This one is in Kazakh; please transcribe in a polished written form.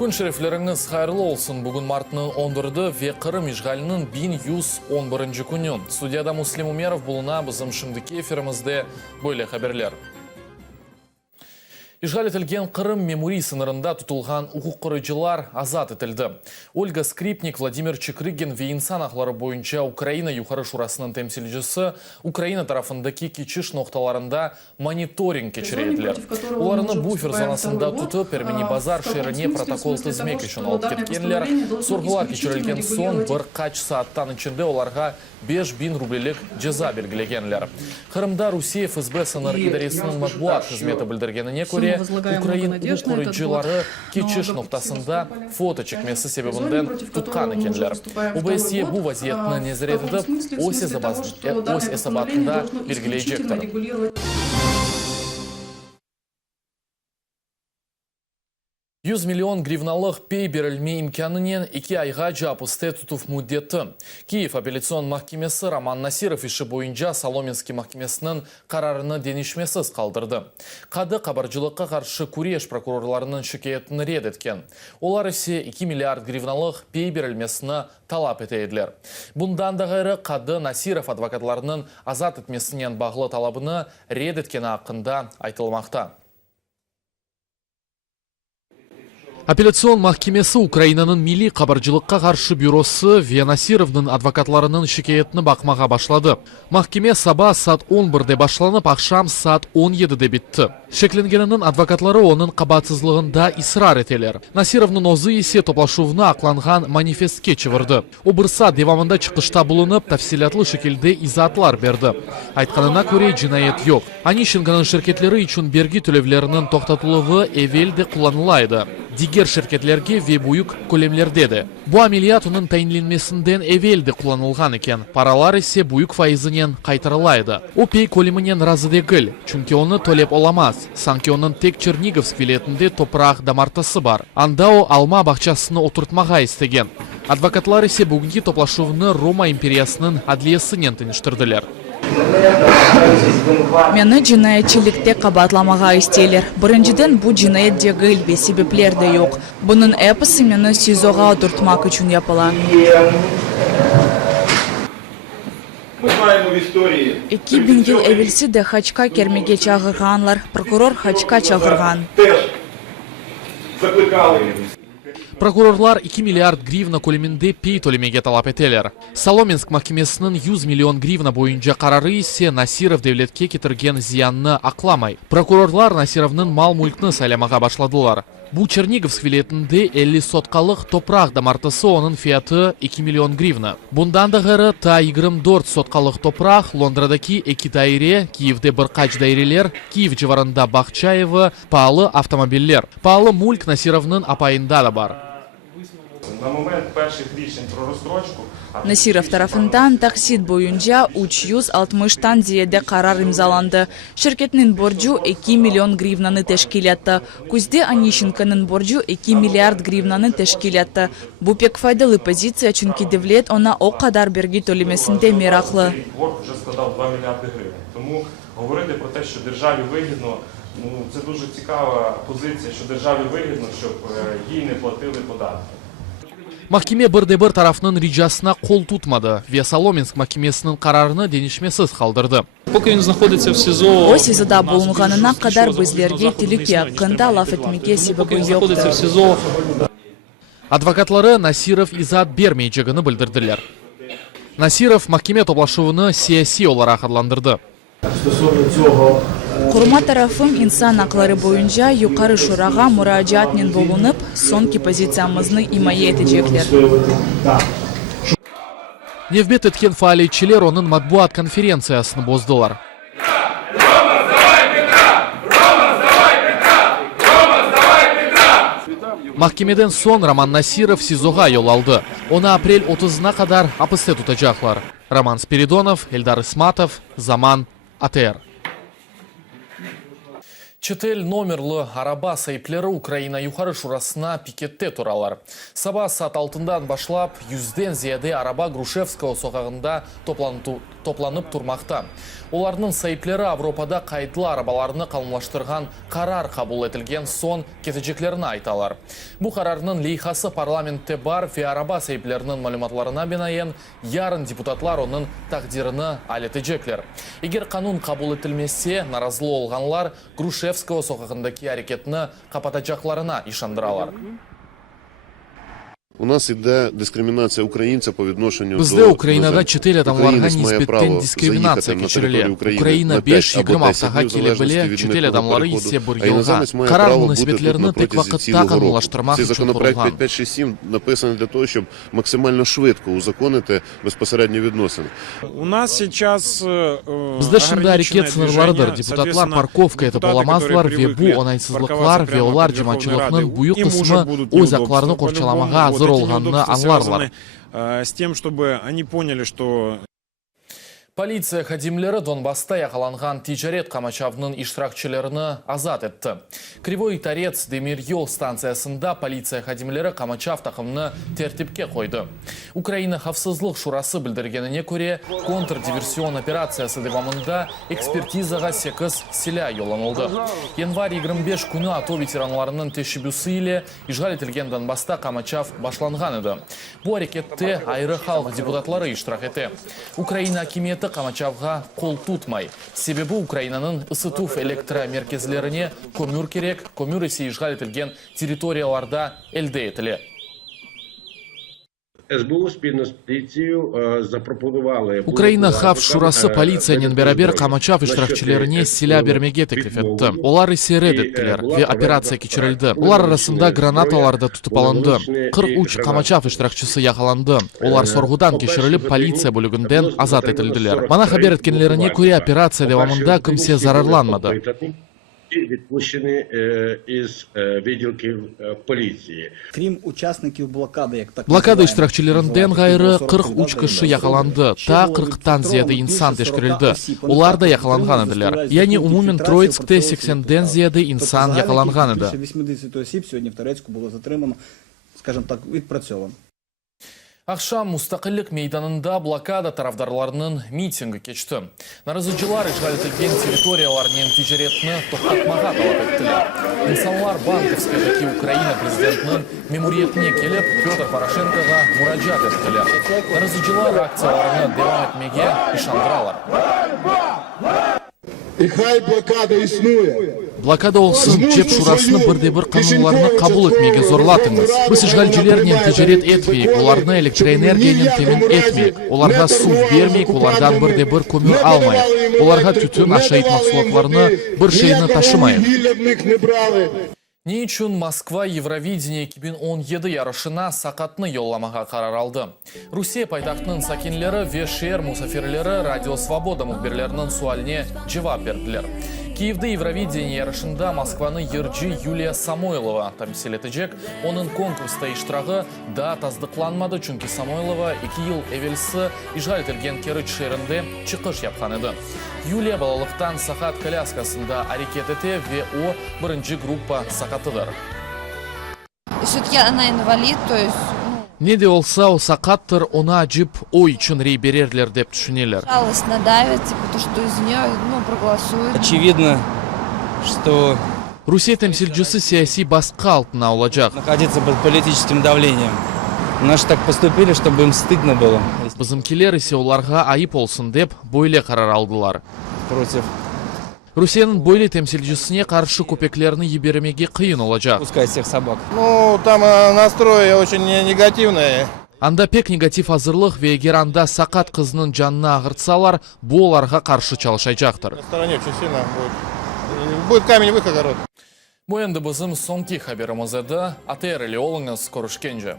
Күн шерефлеріңіз қайырлы олсын. Бүгін мартының 14-ді ве Қырым ишғалінің 1111 күні. Студияда Муслим Умеров бұлына бізім шымдыки эфирімізде бөлі хаберлер. Ишғал етілген Қырым меморий сынырында тұтылған ұқық қорыжылар азат етілді. Ольга Скрипник, Владимир Чекрыгин вейінсан ақлары бойынша Украина юқары шурасының темсілжісі Украина тарафындаки кечіш ноқталарында мониторинг кечіреділер. Оларыны буфер зонасында тұтып, пермени базар шеріне протокол тізмек үшін алып кеткенлер. Сорғылар кечірілген сон бір қач сааттан ішінде оларға 5000 рублелік жаза белгілегенлер. Қырымда Русия ФСБ сыныр идаресінің матбуат қызметі білдіргеніне көре, Украин ұқырыжылары кечіш ноқтасында фото чекмесі себебінден тұтқан екенлер. ОБСЕ бұл вазиетіні незіретідіп, ось есабатында белгілейжектір. 100 миллион гривналық пей берілме имканынен 2 айға жапысты тұтув мұддеті. Киев апелляцион махкемесі Роман Насиров іші бойынша Соломенский махкемесінің қарарыны денешмесіз қалдырды. Қады қабаржылыққа қаршы күреш прокурорларының шекетін ред еткен. Олар ісе 2 миллиард гривналық пей берілмесіні талап етейділер. Бұндан да ғайры қады Насиров адвокатларының азат етмесінен бағылы талабыны ред еткені ақында айтылмақта. Апелляцион махкемесі Украинаның милли қабаржылыққа қаршы бюросы Насировның адвокатларының шекетіні бақмаға башлады. Махкеме саба саат 11-де башланып, ақшам саат 17-де бітті. Шекленгенінің адвокатлары оның қабатсызлығында исрар етелер. Насировның өзі есе топлашуыны ақланған манифестке чывырды. Обырса девамында чықышта бұлынып, тәфсилатлы шекелде изатлар берді. Айтқанына көре жинайет yok. Анишинганың шеркетлері үшін берги төлевлерінің тоқтатылығы эвелде құланылайды. Дигер шеркетлерге ве буюк көлемлердеді. Бұ амелият оның тайынленмесінден эвелде құланылған екен. Паралар есе буюк файызынен қайтарылайды. О пей көлемінен разыдегіл, чүнке оны төлеп оламаз. Санки оның тек Черниговск вилетінде топрақ дамартасы бар. Анда о алма бақчасыны отыртмаға істеген. Адвокатлар есе бүгінгі топлашуыны Рома империясының адлиясынен тыныштырдылар. Мені жинайетчілікте қабатламаға істейлер. Біріншіден бұл жинайеттегі ілбе себеплер де жоқ. Бұның әпісі мені СИЗОға отыртмақ үшін япыла. Екі бінгіл әвелсі де Хачка кермеге чағырғанлар. Прокурор Хачка чағырған. Прокурорлар 2 миллиард гривна көлемінде пей төлемеге талап етелер. Соломенск махкемесінің 100 миллион гривна бойынша қарары есе Насиров девлетке кетірген зиянны ақламай. Прокурорлар Насировның мал-мүлкні сайламаға башладылар. Бұл Черниговск вилетінде 50 сотқалық топрақ дамартысы оның фияты 2 миллион гривна. Бұндан да ғыры та 24 сотқалық топрақ Лондрадаки 2 дайре, Киевде бір қач дайрелер, Киев жыварында Бақчаевы, палы автомобиллер. Палы мүлк Насировның апайында да бар. На момент перших рішень про розстрочку Насиров тарафындан таксид бойынша 360-тан зиеде қарар имзаланды. Шеркетнің боржу 2 миллион гривнаны тешкил етті. Күзде Анишинканың боржу 2 миллиард гривнаны тешкил етті. Бұл пек файдалы позиция, чүнки девлет она о қадар берги төлемесінде мерақлы. борг вже складав 2 мільярди гривень. Тому говорити про те, що державі вигідно, це дуже цікава позиція, що державі вигідно, щоб їй не платили податки. Махкеме бірде-бір тарафның рижасына қол тұтмады. Соломенск махкемесінің қарарыны денешмесіз қалдырды. Поки він знаходиться в СИЗО, О СИЗОда болынғанына қадар біздерге телепе ақында лаф етмеге себебі СИЗО. Адвокатлары Насиров изат бермейжігіні білдірділер. Насиров махкеме топлашуыны сияси оларақ адlandырды. Құрма тарафым инсан ақлары бойынша юқары шураға мұражатнен болынып, сонки позициямызны имае етежеклер. Невбет еткен фаалиетчілер оның матбуат конференциясын боздылар. Махкемеден сон Роман Насиров СИЗОға yol aldı. Оны апрель 30-на қадар апысты тұтачақлар. Роман Спиридонов, Эльдар Исматов, Zaman, АТР. Четел номерлы араба сайыплері Украина юқары шурасына пикетте тұралар. Саба саат 6-дан башлап, 100-ден зияде араба Грушевского соғағында топланып тұрмақта. Оларының сайыплері Авропада қайдылы арабаларыны қалмылаштырған қарар қабыл етілген сон кетежеклерін айталар. Бұл қарарының лейхасы парламентте бар ве араба сайыплерінің малюматларына бенайын ярын депутатлар оның тақдирыны алетежеклер. Егер қанун қабыл етілмесе, наразылы олғанлар Грушевского соғағындaki әрекетіні қапатачақларына ишандыралар. У нас іде дискримінація українця по відношенню до Бізде Украинада четел адамларға ниспеттен дискриминация кечіріле. Украина 5-20 автаға келе біле, четел адамлары есе бір елға. Қарарлы ниспетлеріні тек вақытта қанылаштырмақ Цей үшін законопроект құрылған. 5567 написаний для того, щоб максимально швидко узаконити безпосередні відносини. У нас сейчас Бізде шында әрекет сынырлардыр. Депутатлар парковка еті боламазлар ве бұ онайсызлықлар ве олар жеманчылықның бұйы қысымы өз ақларыны қорчаламаға азыр олғанны аңларлар. С тем, чтобы они поняли, что Полиция хадимлері Донбаста яқаланған тижарет қамачавның иштиракчыларыны азат етті. Кривой Торец Демир-Йол станциясында полиция хадимлері қамачав тақымны тертіпке қойды. Украина Хавсызлық шурасы білдіргеніне көре контрдиверсион операциясы девамында экспертизаға 8 силя йоланылды. Январь 25 күні ато ветеранларының тешібюсы иле ижғал етілген Донбаста қамачав башланған еді. Бұл әрекетте айры халық депутатлары иштирак етті. Украина акиметі қамачавға қол тұтмай. Себебі Украинаның ысытуф электромеркезлеріне көмір керек, көмір есе ижғал етілген территорияларда әлде етілі. СБУ спільно з поліцією запропонували. Украина хав шурасы полицияның бәрабер қамачав иштиракчыларыне силя бермеге теклиф етті. Олар есе редеттілер ве операция кечірілді. Олар арасында гранаталарды тұтып алынды. 43 қамачав иштиракчысы яқаланды. Олар сорғудан кешіріліп полиция бөлігінден азат етілділер. Мана хабер еткенлеріне көре операция девамында кімсе зарарланмады. Відпущені із відділків поліції. Крім учасників блокади, як так Блокада иштиракчыларынден гайры 43 кіші яқаланды. Та 40-тан зияды инсан тешкірілді. Олар да яқаланған еділер. Яғни умумен Троицкте 80-ден зияды инсан яқаланған еді. Більше 80 осіб сьогодні в Торецьку було затримано, скажімо так, відпрацьовано. Ақшам мұстақылық мейданында блокада тарафдарларының митингі кечті. Наразылар ижғал етілген территорияларының тижаретіні тоқтатмаға талап еттілер. İnsanlar банковскайдaki Украина президентінің мемуриетіне келіп, Петр Порошенкоға мұраджат еттілер. Наразылар акцияларыны девам етмеге ишандыралар. І хай блокада існує. Блокада олсын чеп шурасыны бірде-бір қанунларыны қабыл етмеге зорлатыңыз. Біз ижғалжилерінен тежерет етмейік, оларны электроэнергиянен темен етмейік, оларға су бермейік, олардан бірде-бір көмір алмайық, оларға түтін ашайт мақсулатларыны бір шейіні ташымайық. Не үшін Москва Евровидение 2017 ярышына сақатны йолламаға қарар алды. Русия пайтақтының сакинлері ве шер мусафирлері Радио Свобода мұхберлерінің суаліне жауап берділер. Киевді Евровидение ярышында Москваны ержи Юлия Самойлова тамсил етежек. Оның конкурста иштирагы да таздықланмады, чүнки Самойлова 2 ел эвелсі ижғал етілген керіч шерінде чықыш япқан еді. Юлия балалықтан сақат коляскасында әрекет ете ве о бірінші группа сақатыдыр. Все-таки она инвалид, то есть... Не де олса о сақаттыр, она ажып ой үшін рей берерлер деп түшінелер. Жалостно давит, потому что из нее проголосуют. Очевидно, что Русия темсилджысы сияси басқа алтына олажақ. находится под политическим давлением. Наши так поступили, чтобы им стыдно было. Бізімкелер есе оларға айып олсын деп бойле қарар алдылар. Против Русияның бойле темсилджісіне қаршы көпеклеріні ебермеге қиын олажақ. пускай всех собак. Ну, там настрои очень негативные. Анда пек негатив азырлық ве егер анда сақат қызының жанына ағыртсалар, бұл оларға қаршы чалшайжақтыр. На стороне очень сильно будет. Будет камень в их огород. Бұл енді бізім соңки хаберіміз еді, атер елі олыңыз көрішкенже.